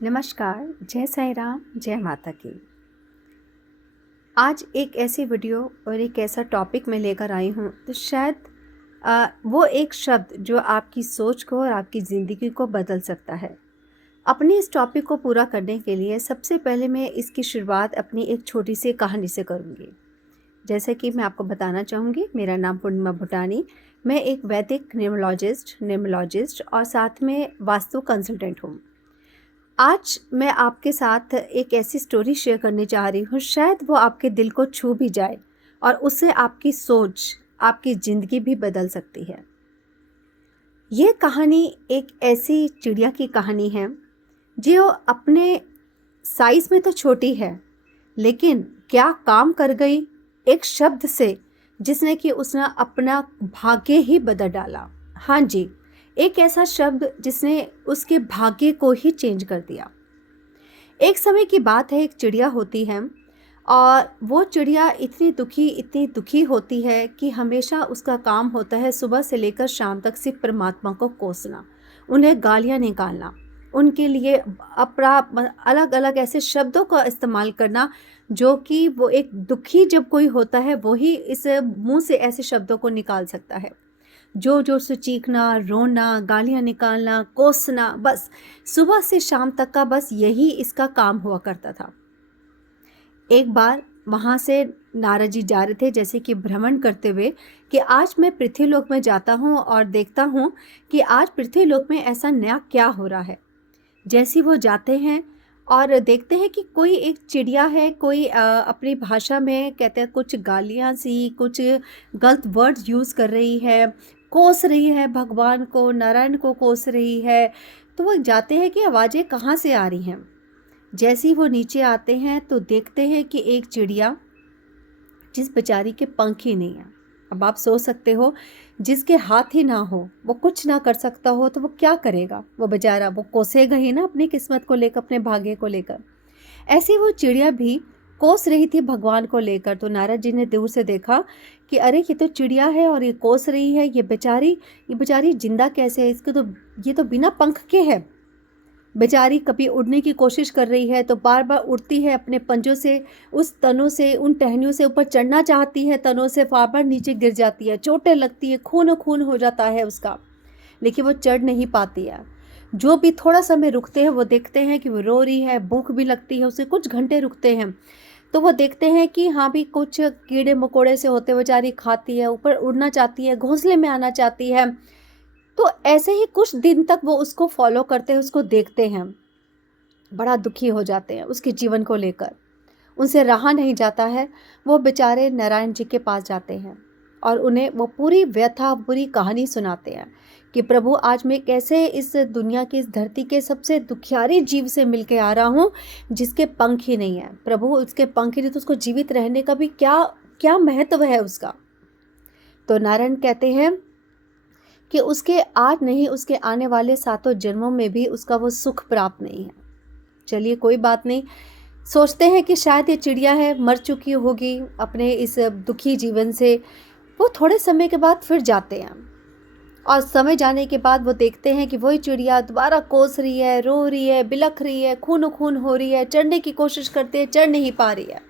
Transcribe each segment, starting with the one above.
नमस्कार, जय साईं राम, जय माता की। आज एक ऐसी वीडियो और एक ऐसा टॉपिक मैं लेकर आई हूँ तो शायद वो एक शब्द जो आपकी सोच को और आपकी ज़िंदगी को बदल सकता है। अपने इस टॉपिक को पूरा करने के लिए सबसे पहले मैं इसकी शुरुआत अपनी एक छोटी सी कहानी से करूँगी। जैसे कि मैं आपको बताना चाहूँगी, मेरा नाम पूर्णिमा भूटानी। मैं एक वैदिक न्यूमरोलॉजिस्ट और साथ में वास्तु कंसल्टेंट हूँ। आज मैं आपके साथ एक ऐसी स्टोरी शेयर करने जा रही हूँ, शायद वो आपके दिल को छू भी जाए और उससे आपकी सोच, आपकी ज़िंदगी भी बदल सकती है। ये कहानी एक ऐसी चिड़िया की कहानी है जो अपने साइज़ में तो छोटी है, लेकिन क्या काम कर गई एक शब्द से, जिसने कि उसने अपना भाग्य ही बदल डाला। हाँ जी, एक ऐसा शब्द जिसने उसके भाग्य को ही चेंज कर दिया। एक समय की बात है, एक चिड़िया होती है और वो चिड़िया इतनी दुखी होती है कि हमेशा उसका काम होता है सुबह से लेकर शाम तक सिर्फ परमात्मा को कोसना, उन्हें गालियाँ निकालना, उनके लिए अलग अलग ऐसे शब्दों का इस्तेमाल करना, जो कि वो एक दुखी जब कोई होता है वो ही इस मुंह से ऐसे शब्दों को निकाल सकता है। जोर जोर से चीखना, रोना, गालियाँ निकालना, कोसना, बस सुबह से शाम तक का बस यही इसका काम हुआ करता था। एक बार वहाँ से नारद जी जा रहे थे, जैसे कि भ्रमण करते हुए, कि आज मैं पृथ्वीलोक में जाता हूँ और देखता हूँ कि आज पृथ्वीलोक में ऐसा नया क्या हो रहा है। जैसे वो जाते हैं और देखते हैं कि कोई एक चिड़िया है, कोई अपनी भाषा में कहते हैं कुछ गालियाँ सी, कुछ गलत वर्ड्स यूज़ कर रही है, कोस रही है, भगवान को, नारायण को कोस रही है। तो वो जाते हैं कि आवाज़ें कहाँ से आ रही हैं। जैसे ही वो नीचे आते हैं तो देखते हैं कि एक चिड़िया, जिस बेचारी के पंख ही नहीं हैं। अब आप सोच सकते हो, जिसके हाथ ही ना हो, वो कुछ ना कर सकता हो, तो वो क्या करेगा? वो बेचारा वो कोसेगा ही ना अपनी किस्मत को लेकर, अपने भाग्य को लेकर। ऐसे ही वो चिड़िया भी कोस रही थी भगवान को लेकर। तो नारद जी ने दूर से देखा कि अरे ये तो चिड़िया है और ये कोस रही है, ये बेचारी जिंदा कैसे है? इसको तो, ये तो बिना पंख के है। बेचारी कभी उड़ने की कोशिश कर रही है तो बार बार उड़ती है, अपने पंजों से उस तनों से, उन टहनियों से ऊपर चढ़ना चाहती है, तनों से बार बार नीचे गिर जाती है, चोटें लगती है, खून खून हो जाता है उसका, लेकिन वो चढ़ नहीं पाती है। जो भी थोड़ा समय रुकते हैं वो देखते हैं कि वो रो रही है, भूख भी लगती है उसे, कुछ घंटे रुकते हैं तो वो देखते हैं कि हाँ भी कुछ कीड़े मकोड़े से होते हुए बेचारी खाती है, ऊपर उड़ना चाहती है, घोंसले में आना चाहती है। तो ऐसे ही कुछ दिन तक वो उसको फॉलो करते हैं, उसको देखते हैं, बड़ा दुखी हो जाते हैं उसके जीवन को लेकर, उनसे रहा नहीं जाता है। वो बेचारे नारायण जी के पास जाते हैं और उन्हें वो पूरी व्यथा, पूरी कहानी सुनाते हैं कि प्रभु, आज मैं कैसे इस दुनिया की, इस धरती के सबसे दुखियारी जीव से मिलके आ रहा हूँ, जिसके पंख ही नहीं है। प्रभु, उसके पंख ही नहीं तो उसको जीवित रहने का भी क्या क्या महत्व है उसका? तो नारायण कहते हैं कि उसके आज नहीं, उसके आने वाले सातों जन्मों में भी उसका वो सुख प्राप्त नहीं है। चलिए कोई बात नहीं, सोचते हैं कि शायद ये चिड़िया है, मर चुकी होगी अपने इस दुखी जीवन से। वो थोड़े समय के बाद फिर जाते हैं और समय जाने के बाद वो देखते हैं कि वही चिड़िया दोबारा कोस रही है, रो रही है, बिलख रही है, खून खून हो रही है, चढ़ने की कोशिश करते हैं, चढ़ नहीं पा रही है,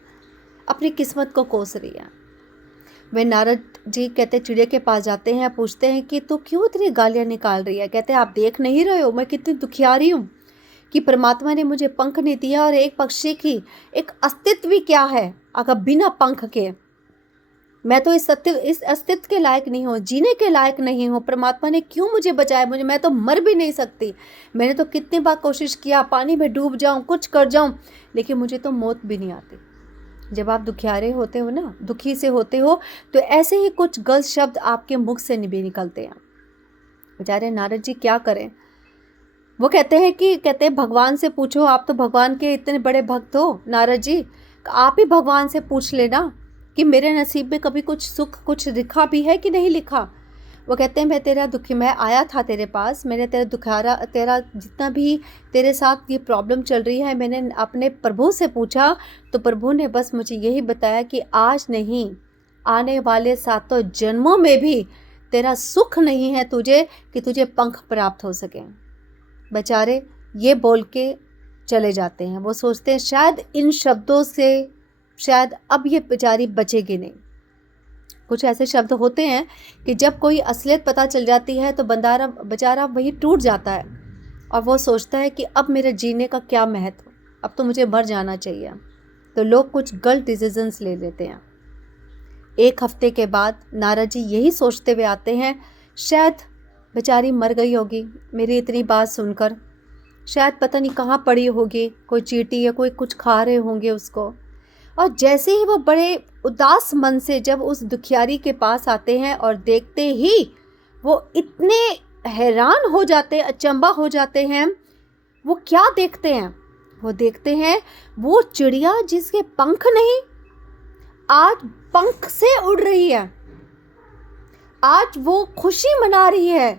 अपनी किस्मत को कोस रही है। वे नारद जी कहते चिड़िया के पास जाते हैं, पूछते हैं कि तू क्यों इतनी गालियाँ निकाल रही है? कहते हैं आप देख नहीं रहे हो मैं कितनी दुखियारी हूँ, कि परमात्मा ने मुझे पंख नहीं दिया और एक पक्षी की एक अस्तित्व भी क्या है अगर बिना पंख के? मैं तो इस अस्तित्व के लायक नहीं हूँ, जीने के लायक नहीं हूँ। परमात्मा ने क्यों मुझे बचाया? मैं तो मर भी नहीं सकती। मैंने तो कितनी बार कोशिश किया, पानी में डूब जाऊँ, कुछ कर जाऊँ, लेकिन मुझे तो मौत भी नहीं आती। जब आप दुखियारे होते हो ना, दुखी से होते हो, तो ऐसे ही कुछ गलत शब्द आपके मुख से भी निकलते हैं। बेचारे नारद जी क्या करें? वो कहते हैं भगवान से पूछो, आप तो भगवान के इतने बड़े भक्त हो नारद जी, आप ही भगवान से पूछ लेना कि मेरे नसीब में कभी कुछ सुख, कुछ लिखा भी है कि नहीं लिखा। वो कहते हैं मैं आया था तेरे पास, मैंने तेरा जितना भी तेरे साथ ये प्रॉब्लम चल रही है, मैंने अपने प्रभु से पूछा, तो प्रभु ने बस मुझे यही बताया कि आज नहीं, आने वाले सातों जन्मों में भी तेरा सुख नहीं है तुझे, कि तुझे पंख प्राप्त हो सके। बेचारे ये बोल के चले जाते हैं। वो सोचते हैं शायद इन शब्दों से शायद अब ये बेचारी बचेगी नहीं। कुछ ऐसे शब्द होते हैं कि जब कोई असलियत पता चल जाती है तो बंदारा बेचारा वही टूट जाता है और वो सोचता है कि अब मेरे जीने का क्या महत्व, अब तो मुझे मर जाना चाहिए। तो लोग कुछ गलत डिसीजंस ले लेते हैं। एक हफ्ते के बाद नारद जी यही सोचते हुए आते हैं, शायद बेचारी मर गई होगी मेरी इतनी बात सुनकर, शायद पता नहीं कहाँ पड़ी होगी, कोई चींटी या कोई कुछ खा रहे होंगे उसको। और जैसे ही वो बड़े उदास मन से जब उस दुखियारी के पास आते हैं और देखते ही वो इतने हैरान हो जाते, अचंभा हो जाते हैं। वो क्या देखते हैं? वो देखते हैं वो चिड़िया जिसके पंख नहीं, आज पंख से उड़ रही है। आज वो खुशी मना रही है,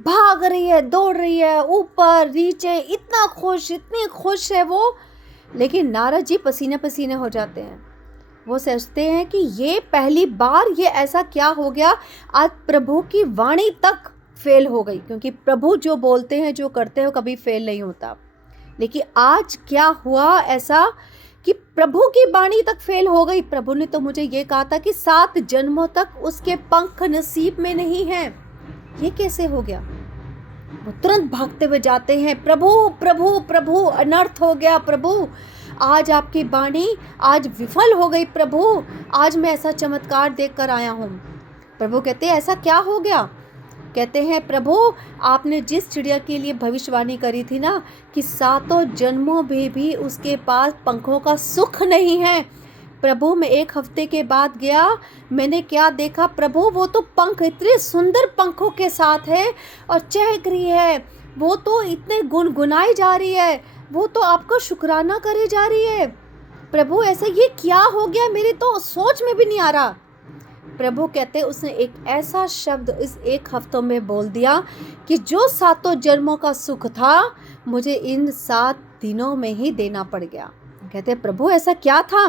भाग रही है, दौड़ रही है, ऊपर नीचे, इतना खुश, इतनी खुश है वो। लेकिन नारद जी पसीने पसीने हो जाते हैं। वो सोचते हैं कि ये पहली बार ये ऐसा क्या हो गया, आज प्रभु की वाणी तक फेल हो गई, क्योंकि प्रभु जो बोलते हैं, जो करते हैं, कभी फेल नहीं होता। लेकिन आज क्या हुआ ऐसा कि प्रभु की वाणी तक फेल हो गई। प्रभु ने तो मुझे ये कहा था कि 7 जन्मों तक उसके पंख नसीब में नहीं हैं, ये कैसे हो गया? वो तुरंत भागते हुए जाते हैं, प्रभु प्रभु प्रभु, अनर्थ हो गया प्रभु, आज आपकी वाणी आज विफल हो गई प्रभु, आज मैं ऐसा चमत्कार देख कर आया हूँ। प्रभु कहते हैं ऐसा क्या हो गया? कहते हैं प्रभु आपने जिस चिड़िया के लिए भविष्यवाणी करी थी ना कि 7 जन्मों में भी उसके पास पंखों का सुख नहीं है, प्रभु मैं 1 हफ्ते के बाद गया, मैंने क्या देखा प्रभु, वो तो पंख इतने सुंदर पंखों के साथ है और चहक रही है, वो तो इतने गुनगुनाई जा रही है, वो तो आपका शुक्राना करे जा रही है। प्रभु ऐसा ये क्या हो गया, मेरे तो सोच में भी नहीं आ रहा। प्रभु कहते उसने एक ऐसा शब्द इस 1 हफ्तों में बोल दिया कि जो 7 जन्मों का सुख था मुझे इन 7 दिनों में ही देना पड़ गया। कहते प्रभु ऐसा क्या था?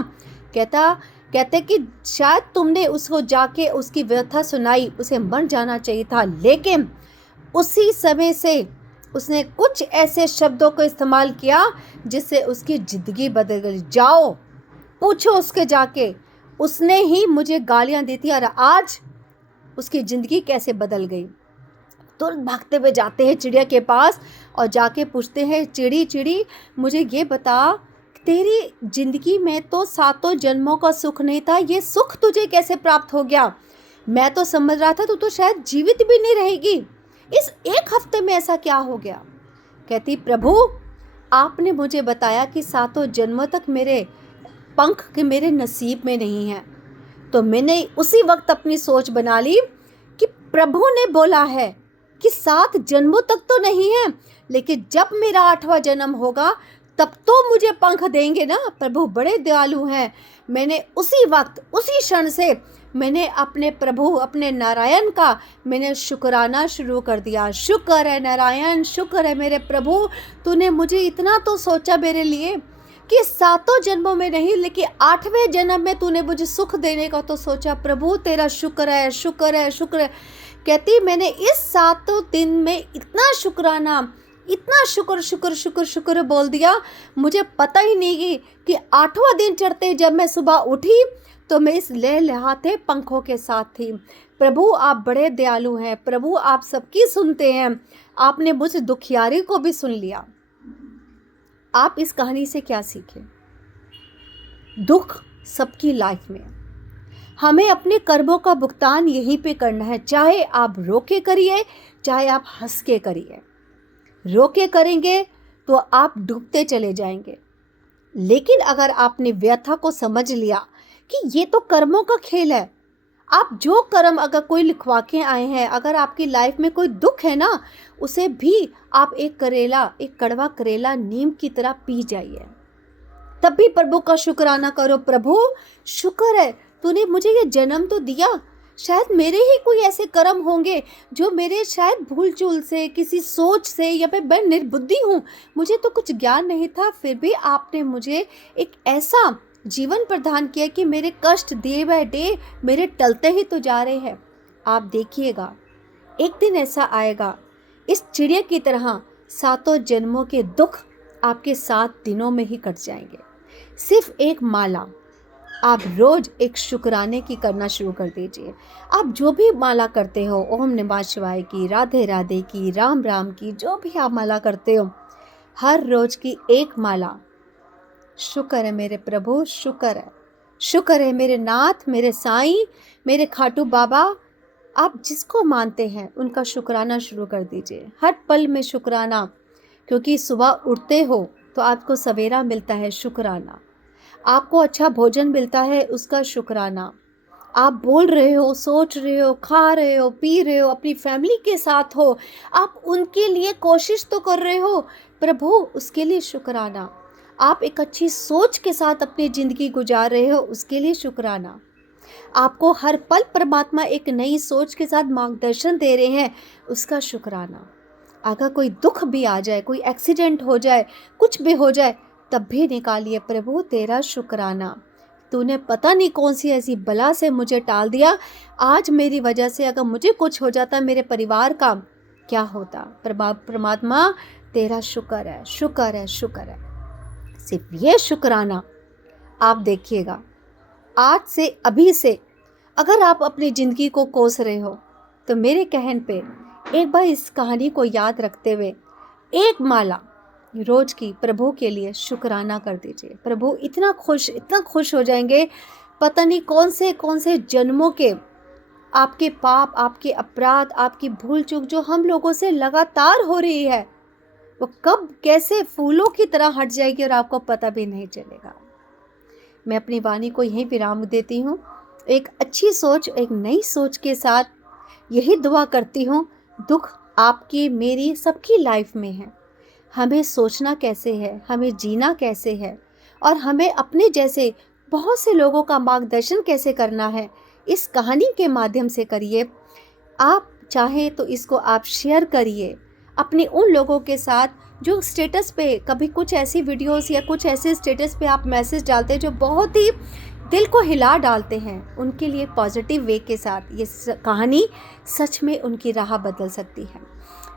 कहते कि शायद तुमने उसको जाके उसकी व्यथा सुनाई, उसे मर जाना चाहिए था, लेकिन उसी समय से उसने कुछ ऐसे शब्दों को इस्तेमाल किया जिससे उसकी ज़िंदगी बदल गई। जाओ पूछो उसके जाके, उसने ही मुझे गालियां दी थी और आज उसकी ज़िंदगी कैसे बदल गई। तुरंत भागते हुए जाते हैं चिड़िया के पास और जाके पूछते हैं, चिड़ी चिड़ी मुझे ये बता, तेरी ज़िंदगी में तो 7 जन्मों का सुख नहीं था, ये सुख तुझे कैसे प्राप्त हो गया? मैं तो समझ रहा था तू तो शायद जीवित भी नहीं रहेगी, इस 1 हफ्ते में ऐसा क्या हो गया? कहती प्रभु आपने मुझे बताया कि 7 जन्मों तक मेरे पंख के मेरे नसीब में नहीं है, तो मैंने उसी वक्त अपनी सोच बना ली कि प्रभु ने बोला है कि 7 जन्मों तक तो नहीं है, लेकिन जब मेरा 8वां जन्म होगा तब तो मुझे पंख देंगे ना। प्रभु बड़े दयालु हैं। मैंने उसी वक्त उसी क्षण से मैंने अपने प्रभु अपने नारायण का मैंने शुक्राना शुरू कर दिया। शुक्र है नारायण, शुक्र है मेरे प्रभु, तूने मुझे इतना तो सोचा मेरे लिए कि 7 जन्मों में नहीं लेकिन 8वें जन्म में तूने मुझे सुख देने का तो सोचा। प्रभु तेरा शुक्र है, शुक्र है, शुक्र है। कहती मैंने इस 7 दिन में इतना शुक्राना, इतना शुक्र शुक्र शुक्र शुक्र बोल दिया, मुझे पता ही नहीं कि 8वां दिन चढ़ते जब मैं सुबह उठी तो मैं इस लहलहाते पंखों के साथ थी। प्रभु आप बड़े दयालु हैं, प्रभु आप सबकी सुनते हैं, आपने मुझ दुखियारी को भी सुन लिया। आप इस कहानी से क्या सीखें? दुख सबकी लाइफ में, हमें अपने कर्मों का भुगतान यहीं पे करना है, चाहे आप रो के करिए चाहे आप हंस के करिए। रो के करेंगे तो आप डूबते चले जाएंगे, लेकिन अगर आपने व्यथा को समझ लिया कि ये तो कर्मों का खेल है, आप जो कर्म अगर कोई लिखवा के आए हैं, अगर आपकी लाइफ में कोई दुख है ना, उसे भी आप एक कड़वा करेला नीम की तरह पी जाइए, तब भी प्रभु का शुक्राना करो। प्रभु शुक्र है तूने मुझे ये जन्म तो दिया, शायद मेरे ही कोई ऐसे कर्म होंगे जो मेरे शायद भूल चूल से, किसी सोच से, या फिर मैं निर्बुद्धि हूँ, मुझे तो कुछ ज्ञान नहीं था, फिर भी आपने मुझे एक ऐसा जीवन प्रदान किया कि मेरे कष्ट डे बाय डे मेरे टलते ही तो जा रहे हैं। आप देखिएगा एक दिन ऐसा आएगा, इस चिड़िया की तरह 7 जन्मों के दुख आपके 7 दिनों में ही कट जाएंगे। सिर्फ एक माला आप रोज एक शुक्राने की करना शुरू कर दीजिए। आप जो भी माला करते हो, ओम नमः शिवाय की, राधे राधे की, राम राम की, जो भी आप माला करते हो, हर रोज की एक माला, शुक्र है मेरे प्रभु, शुक्र है मेरे नाथ, मेरे साईं, मेरे खाटू बाबा। आप जिसको मानते हैं उनका शुक्राना शुरू कर दीजिए, हर पल में शुक्राना, क्योंकि सुबह उठते हो तो आपको सवेरा मिलता है, शुक्राना। आपको अच्छा भोजन मिलता है, उसका शुक्राना। आप बोल रहे हो, सोच रहे हो, खा रहे हो, पी रहे हो, अपनी फैमिली के साथ हो, आप उनके लिए कोशिश तो कर रहे हो, प्रभु उसके लिए शुक्राना। आप एक अच्छी सोच के साथ अपनी ज़िंदगी गुजार रहे हो, उसके लिए शुक्राना। आपको हर पल परमात्मा एक नई सोच के साथ मार्गदर्शन दे रहे हैं, उसका शुक्राना। अगर कोई दुख भी आ जाए, कोई एक्सीडेंट हो जाए, कुछ भी हो जाए, तब भी निकालिए, प्रभु तेरा शुक्राना। तूने पता नहीं कौन सी ऐसी बला से मुझे टाल दिया, आज मेरी वजह से अगर मुझे कुछ हो जाता, मेरे परिवार का क्या होता। परमात्मा तेरा शुक्र है, शुक्र है, शुक्र है। सिर्फ ये शुक्राना आप देखिएगा, आज से, अभी से अगर आप अपनी ज़िंदगी को कोस रहे हो, तो मेरे कहने पे एक बार इस कहानी को याद रखते हुए एक माला रोज की प्रभु के लिए शुक्राना कर दीजिए। प्रभु इतना खुश हो जाएंगे, पता नहीं कौन से जन्मों के आपके पाप, आपके अपराध, आपकी भूल चूक जो हम लोगों से लगातार हो रही है, वो कब कैसे फूलों की तरह हट जाएगी और आपको पता भी नहीं चलेगा। मैं अपनी वाणी को यहीं विराम देती हूँ। एक अच्छी सोच, एक नई सोच के साथ यही दुआ करती हूँ। दुख आपकी, मेरी, सबकी लाइफ में है। हमें सोचना कैसे है, हमें जीना कैसे है, और हमें अपने जैसे बहुत से लोगों का मार्गदर्शन कैसे करना है, इस कहानी के माध्यम से करिए। आप चाहें तो इसको आप शेयर करिए अपने उन लोगों के साथ जो स्टेटस पे कभी कुछ ऐसी वीडियोस या कुछ ऐसे स्टेटस पे आप मैसेज डालते हैं जो बहुत ही दिल को हिला डालते हैं। उनके लिए पॉजिटिव वे के साथ ये कहानी सच में उनकी राह बदल सकती है।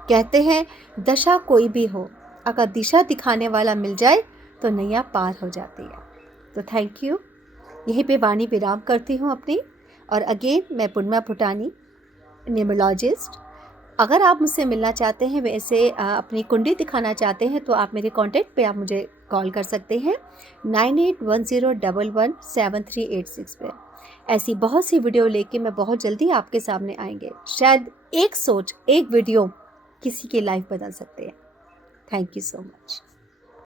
कहते हैं दशा कोई भी हो, अगर दिशा दिखाने वाला मिल जाए तो नैया पार हो जाती है। तो थैंक यू। यहीं पे वाणी विराम करती हूँ अपनी। और अगेन मैं पुण्या भूटानी, न्यूमरोलॉजिस्ट। अगर आप मुझसे मिलना चाहते हैं, वैसे अपनी कुंडली दिखाना चाहते हैं, तो आप मेरे कॉन्टैक्ट पे आप मुझे कॉल कर सकते हैं 9810117386 पे। ऐसी बहुत सी वीडियो लेके मैं बहुत जल्दी आपके सामने आएंगे। शायद एक सोच, एक वीडियो किसी की लाइफ बदल सकते हैं। Thank you so much.